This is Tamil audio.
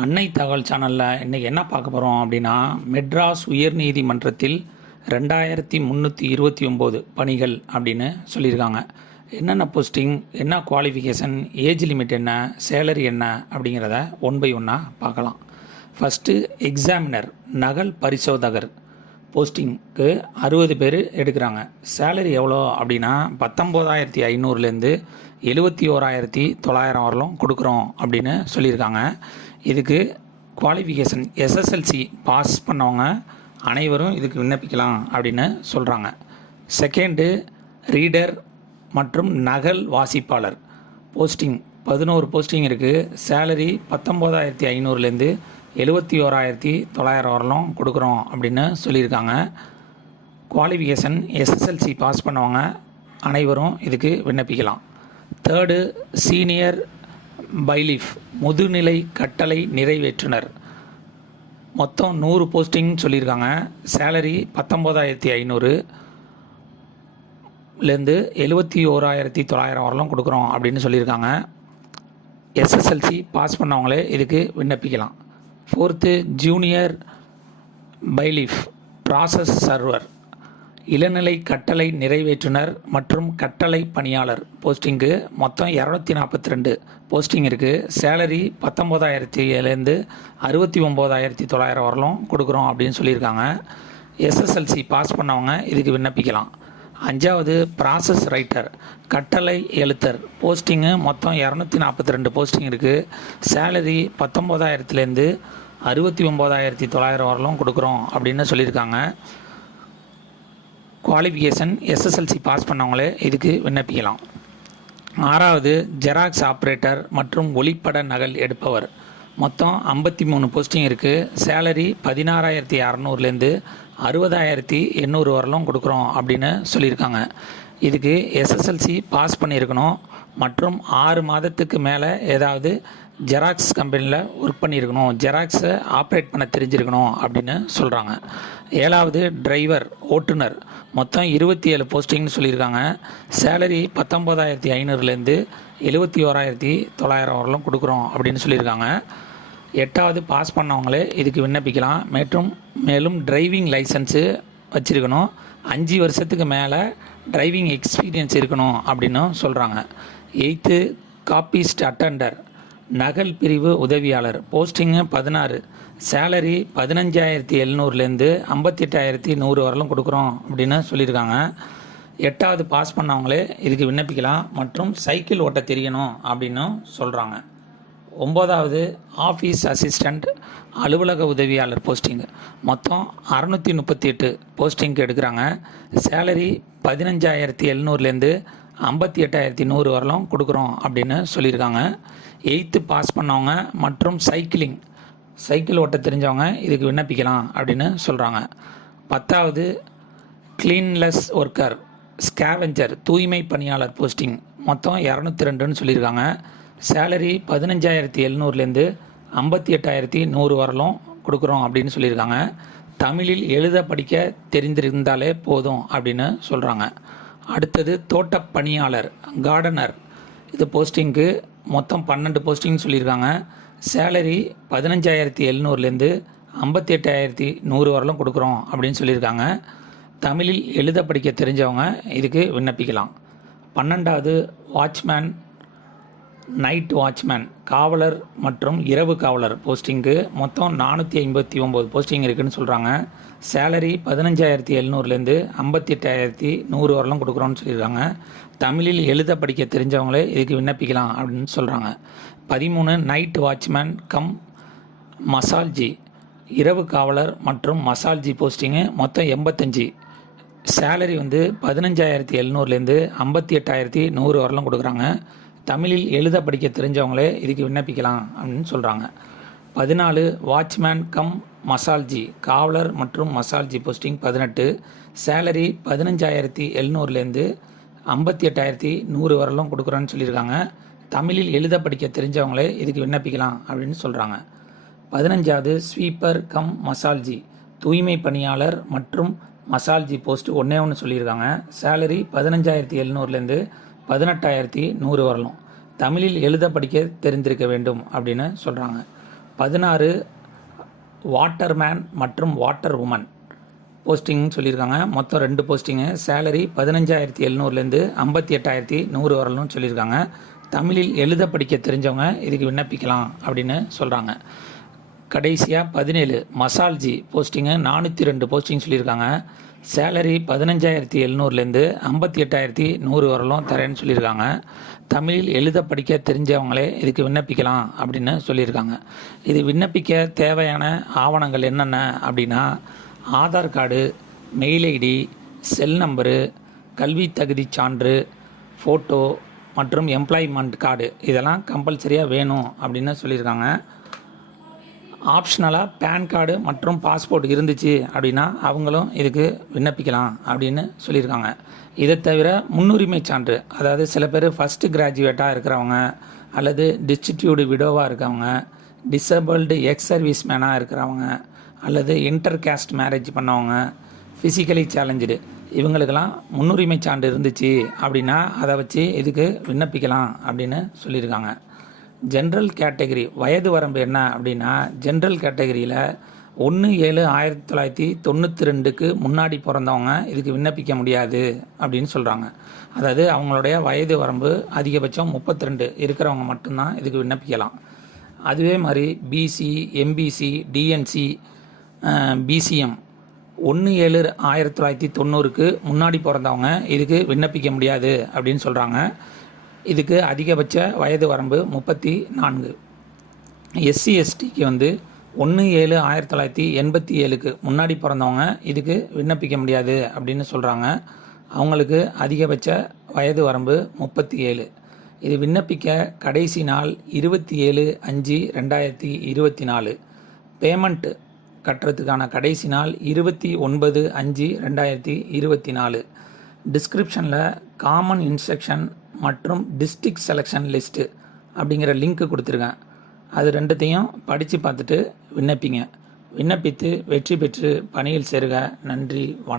அன்னை தகவல் சேனலில் இன்றைக்கி என்ன பார்க்க போகிறோம் அப்படின்னா மெட்ராஸ் உயர்நீதிமன்றத்தில் ரெண்டாயிரத்தி முந்நூற்றி இருபத்தி ஒம்பது பணிகள் அப்படின்னு சொல்லியிருக்காங்க. என்னென்ன போஸ்டிங் என்ன குவாலிஃபிகேஷன் ஏஜ் லிமிட் என்ன சேலரி என்ன அப்படிங்கிறத ஒன் பை ஒன்னாக பார்க்கலாம். ஃபஸ்ட்டு எக்ஸாமினர் நகல் பரிசோதகர். போஸ்டிங்க்கு அறுபது பேர் எடுக்கிறாங்க. சேலரி எவ்வளோ அப்படின்னா பத்தொம்போதாயிரத்தி ஐநூறுலேருந்து எழுபத்தி ஓராயிரத்தி தொள்ளாயிரம் வரலும் கொடுக்குறோம் அப்படின்னு சொல்லியிருக்காங்க. இதுக்கு குவாலிஃபிகேஷன் எஸ்எஸ்எல்சி பாஸ் பண்ணவங்க அனைவரும் இதுக்கு விண்ணப்பிக்கலாம் அப்படின்னு சொல்கிறாங்க செகண்டு ரீடர் மற்றும் நகல் வாசிப்பாளர். போஸ்டிங் பதினோரு போஸ்டிங் இருக்குது சேலரி பத்தொம்போதாயிரத்தி ஐநூறுலேருந்து எழுபத்தி ஓராயிரத்தி தொள்ளாயிரம் வரலும் கொடுக்குறோம் அப்படின்னு சொல்லியிருக்காங்க. குவாலிஃபிகேஷன் எஸ்எஸ்எல்சி பாஸ் பண்ணவங்க அனைவரும் இதுக்கு விண்ணப்பிக்கலாம். தேர்டு சீனியர் பைலிஃப் முதுநிலை கட்டளை நிறைவேற்றுனர். மொத்தம் நூறு போஸ்டிங் சொல்லியிருக்காங்க. சேலரி பத்தொம்போதாயிரத்தி ஐநூறு. லேருந்து எழுபத்தி ஓராயிரத்தி தொள்ளாயிரம் வரலும் கொடுக்குறோம் அப்படின்னு சொல்லியிருக்காங்க. எஸ்எஸ்எல்சி பாஸ் பண்ணவங்களே இதுக்கு விண்ணப்பிக்கலாம். Fourth junior bailiff process server இளநிலை கட்டளை நிறைவேற்றுனர் மற்றும் கட்டளை பணியாளர். போஸ்டிங்கு மொத்தம் இரநூத்தி நாற்பத்தி ரெண்டு போஸ்டிங் இருக்குது சேலரி பத்தொம்போதாயிரத்திலேருந்து அறுபத்தி ஒம்போதாயிரத்தி தொள்ளாயிரம் வரலும் கொடுக்குறோம் அப்படின்னு சொல்லியிருக்காங்க. எஸ்எஸ்எல்சி பாஸ் பண்ணவங்க இதுக்கு விண்ணப்பிக்கலாம். அஞ்சாவது ப்ராசஸ் ரைட்டர் கட்டளை எழுத்தர். போஸ்டிங்கு மொத்தம் இரநூத்தி நாற்பத்தி ரெண்டு போஸ்டிங் இருக்குது சேலரி பத்தொம்போதாயிரத்துலேருந்து அறுபத்தி ஒம்போதாயிரத்தி தொள்ளாயிரம் வரலும் கொடுக்குறோம் அப்படின்னு சொல்லியிருக்காங்க. குவாலிஃபிகேஷன் எஸ்எஸ்எல்சி பாஸ் பண்ணவங்களே இதுக்கு விண்ணப்பிக்கலாம். ஆறாவது ஜெராக்ஸ் ஆப்ரேட்டர் மற்றும் ஒளிப்பட நகல் எடுப்பவர். மொத்தம் ஐம்பத்தி மூணு போஸ்டிங் இருக்குது சேலரி பதினாறாயிரத்தி அறநூறுலேருந்து அறுபதாயிரத்தி எண்ணூறு வரலும் கொடுக்குறோம் அப்படின்னு சொல்லியிருக்காங்க. இதுக்கு எஸ்எஸ்எல்சி பாஸ் பண்ணியிருக்கணும். மற்றும் ஆறு மாதத்துக்கு மேலே ஏதாவது ஜெராக்ஸ் கம்பெனியில் ஒர்க் பண்ணியிருக்கணும். ஜெராக்ஸை ஆப்ரேட் பண்ண தெரிஞ்சிருக்கணும் அப்படின்னு சொல்கிறாங்க ஏழாவது டிரைவர் ஓட்டுநர். மொத்தம் இருபத்தி ஏழு போஸ்டிங்னு சொல்லியிருக்காங்க. சேலரி பத்தொம்போதாயிரத்தி ஐநூறுலேருந்து எழுபத்தி ஓராயிரத்தி தொள்ளாயிரம் வரலும் கொடுக்குறோம் அப்படின்னு சொல்லியிருக்காங்க. எட்டாவது பாஸ் பண்ணவங்களே இதுக்கு விண்ணப்பிக்கலாம். மற்றும் மேலும் டிரைவிங் லைசன்ஸு வச்சுருக்கணும். அஞ்சு வருஷத்துக்கு மேலே டிரைவிங் எக்ஸ்பீரியன்ஸ் இருக்கணும் அப்படின்னு சொல்கிறாங்க எயித்து காப்பீஸ்ட் அட்டண்டர் நகல் பிரிவு உதவியாளர். போஸ்டிங்கு பதினாறு. சேலரி பதினஞ்சாயிரத்தி எழுநூறுலேருந்து ஐம்பத்தெட்டாயிரத்தி நூறு வரலும் கொடுக்குறோம் அப்படின்னு சொல்லியிருக்காங்க. எட்டாவது பாஸ் பண்ணவங்களே இதுக்கு விண்ணப்பிக்கலாம் மற்றும் சைக்கிள் ஓட்ட தெரியணும் அப்படின்னு சொல்கிறாங்க ஒம்போதாவது ஆஃபீஸ் அசிஸ்டண்ட் அலுவலக உதவியாளர் போஸ்டிங்கு மொத்தம் அறநூற்றி முப்பத்தி எட்டு போஸ்டிங்க்கு எடுக்கிறாங்க. சேலரி பதினஞ்சாயிரத்தி எழுநூறுலேருந்து ஐம்பத்தி எட்டாயிரத்தி நூறு வரலும் கொடுக்குறோம் அப்படின்னு சொல்லியிருக்காங்க. எயித்து பாஸ் பண்ணவங்க மற்றும் சைக்கிளிங் சைக்கிள் ஓட்ட தெரிஞ்சவங்க இதுக்கு விண்ணப்பிக்கலாம் அப்படின்னு சொல்கிறாங்க பத்தாவது க்ளீன்லெஸ் ஒர்க்கர் ஸ்கேவெஞ்சர் தூய்மை பணியாளர் போஸ்டிங் மொத்தம் இரநூத்தி ரெண்டுன்னு சொல்லியிருக்காங்க. சேலரி பதினஞ்சாயிரத்தி எழுநூறுலேருந்து ஐம்பத்தி எட்டாயிரத்தி நூறு வரலும் கொடுக்குறோம் அப்படின்னு சொல்லியிருக்காங்க. தமிழில் எழுத படிக்க தெரிந்திருந்தாலே போதும் அப்படின்னு சொல்கிறாங்க அடுத்தது தோட்டப் பணியாளர் கார்டனர் இது போஸ்டிங்க்கு மொத்தம் பன்னெண்டு போஸ்டிங்னு சொல்லியிருக்காங்க. சேலரி பதினஞ்சாயிரத்தி எழுநூறுலேருந்து ஐம்பத்தி எட்டாயிரத்தி நூறு வரலும் கொடுக்குறோம் அப்படின்னு சொல்லியிருக்காங்க. தமிழில் எழுத படிக்க தெரிஞ்சவங்க இதுக்கு விண்ணப்பிக்கலாம். பன்னெண்டாவது வாட்ச்மேன் நைட் வாட்ச்மேன் காவலர் மற்றும் இரவு காவலர் போஸ்டிங்க்கு மொத்தம் நானூற்றி ஐம்பத்தி ஒம்பது போஸ்டிங் இருக்குதுன்னு சொல்கிறாங்க சேலரி பதினஞ்சாயிரத்தி எழுநூறுலேருந்து ஐம்பத்தி எட்டாயிரத்தி நூறு வரலும் கொடுக்குறோன்னு சொல்லியிருக்காங்க. தமிழில் எழுத படிக்க தெரிஞ்சவங்களே இதுக்கு விண்ணப்பிக்கலாம் அப்படின்னு சொல்கிறாங்க பதிமூணு நைட் வாட்ச்மேன் கம் மசால்ஜி இரவு காவலர் மற்றும் மசால்ஜி போஸ்டிங்கு மொத்தம் எண்பத்தஞ்சு. சேலரி வந்து பதினஞ்சாயிரத்தி எழுநூறுலேருந்து ஐம்பத்தி எட்டாயிரத்தி நூறு வரலும் கொடுக்குறாங்க. தமிழில் எழுத படிக்க தெரிஞ்சவங்களே இதுக்கு விண்ணப்பிக்கலாம் அப்படின்னு சொல்கிறாங்க பதினாலு வாட்ச்மேன் கம் மசால்ஜி காவலர் மற்றும் மசால்ஜி போஸ்டிங் பதினெட்டு சேலரி பதினஞ்சாயிரத்தி எழுநூறுலேருந்து ஐம்பத்தி எட்டாயிரத்தி நூறு வரலும் கொடுக்குறோன்னு சொல்லியிருக்காங்க. தமிழில் எழுத படிக்க தெரிஞ்சவங்களே இதுக்கு விண்ணப்பிக்கலாம் அப்படின்னு சொல்கிறாங்க பதினஞ்சாவது ஸ்வீப்பர் கம் மசால்ஜி தூய்மை பணியாளர் மற்றும் மசால்ஜி போஸ்ட் ஒன்றே ஒன்று சொல்லியிருக்காங்க. சேலரி பதினஞ்சாயிரத்தி எழுநூறுலேருந்து பதினெட்டாயிரத்தி நூறு வரலும். தமிழில் எழுத படிக்க தெரிந்திருக்க வேண்டும் அப்படின்னு சொல்கிறாங்க பதினாறு வாட்டர்மேன் மற்றும் வாட்டர் உமன் போஸ்டிங் சொல்லியிருக்காங்க. மொத்தம் ரெண்டு போஸ்டிங்கு சேலரி பதினஞ்சாயிரத்தி எழுநூறுலேருந்து ஐம்பத்தி எட்டாயிரத்தி நூறு வரலும் சொல்லியிருக்காங்க. தமிழில் எழுத படிக்க தெரிஞ்சவங்க இதுக்கு விண்ணப்பிக்கலாம் அப்படின்னு சொல்கிறாங்க கடைசியாக பதினேழு மசால்ஜி போஸ்டிங்கு நானூற்றி ரெண்டு போஸ்டிங் சொல்லியிருக்காங்க. சேலரி பதினஞ்சாயிரத்தி எழுநூறுலேருந்து ஐம்பத்தி எட்டாயிரத்தி நூறு வரலும் தரேன்னு சொல்லியிருக்காங்க. தமிழ் எழுத படிக்க தெரிஞ்சவங்களே இதுக்கு விண்ணப்பிக்கலாம் அப்படின்னு சொல்லியிருக்காங்க. இது விண்ணப்பிக்க தேவையான ஆவணங்கள் என்னென்ன அப்படின்னா Aadhaar card mail ID cell number கல்வி தகுதி சான்று ஃபோட்டோ மற்றும் எம்ப்ளாய்மெண்ட் கார்டு. இதெல்லாம் கம்பல்சரியாக வேணும் அப்படின்னு சொல்லியிருக்காங்க. ஆப்ஷனலாக பேன் கார்டு மற்றும் பாஸ்போர்ட் இருந்துச்சு அப்படின்னா அவங்களும் இதுக்கு விண்ணப்பிக்கலாம் அப்படின்னு சொல்லியிருக்காங்க. இதை தவிர முன்னுரிமை சான்று அதாவது சில பேர் ஃபஸ்ட்டு கிராஜுவேட்டாக இருக்கிறவங்க அல்லது டிஸ்டிடியூடு விடோவாக இருக்கவங்க டிசபிள்டு எக்ஸ் சர்வீஸ் மேனாக இருக்கிறவங்க அல்லது இன்டர் கேஸ்ட் மேரேஜ் பண்ணவங்க ஃபிசிக்கலி சேலஞ்சு இவங்களுக்கெல்லாம் முன்னுரிமை சான்று இருந்துச்சு அப்படின்னா அதை வச்சு இதுக்கு விண்ணப்பிக்கலாம் அப்படின்னு சொல்லியிருக்காங்க. ஜென்ரல் கேட்டகரி வயது வரம்பு என்ன அப்படின்னா ஜென்ரல் கேட்டகரியில் ஒன்று ஏழு ஆயிரத்தி தொள்ளாயிரத்தி தொண்ணூற்றி ரெண்டுக்கு முன்னாடி பிறந்தவங்க இதுக்கு விண்ணப்பிக்க முடியாது அப்படின்னு சொல்கிறாங்க அதாவது அவங்களுடைய வயது வரம்பு அதிகபட்சம் முப்பத்தி ரெண்டு இருக்கிறவங்க மட்டும்தான் இதுக்கு விண்ணப்பிக்கலாம். அதுவே மாதிரி பிசி எம்பிசி டிஎன்சி பிசிஎம் ஒன்று ஏழு ஆயிரத்தி தொள்ளாயிரத்தி தொண்ணூறுக்கு முன்னாடி பிறந்தவங்க இதுக்கு விண்ணப்பிக்க முடியாது அப்படின்னு சொல்கிறாங்க இதுக்கு அதிகபட்ச வயது வரம்பு முப்பத்தி நான்கு. எஸ்சி எஸ்டிக்கு வந்து ஒன்று ஏழு ஆயிரத்தி தொள்ளாயிரத்தி எண்பத்தி ஏழுக்கு முன்னாடி பிறந்தவங்க இதுக்கு விண்ணப்பிக்க முடியாது அப்படின்னு சொல்கிறாங்க அவங்களுக்கு அதிகபட்ச வயது வரம்பு முப்பத்தி ஏழு. இது விண்ணப்பிக்க கடைசி நாள் இருபத்தி ஏழு அஞ்சு ரெண்டாயிரத்தி இருபத்தி நாலு. பேமெண்ட் கட்டுறதுக்கான கடைசி நாள் இருபத்தி ஒன்பது அஞ்சு ரெண்டாயிரத்தி இருபத்தி நாலு. டிஸ்கிரிப்ஷனில் காமன் இன்ஸ்ட்ரக்ஷன் மற்றும் டிஸ்ட்ரிக் செலெக்ஷன் லிஸ்ட்டு அப்படிங்கிற லிங்க்கு கொடுத்துருக்கேன். அது ரெண்டுத்தையும் படித்து பார்த்துட்டு விண்ணப்பிங்க. விண்ணப்பித்து வெற்றி பெற்று பணியில் சேருக. நன்றி. வணக்கம்.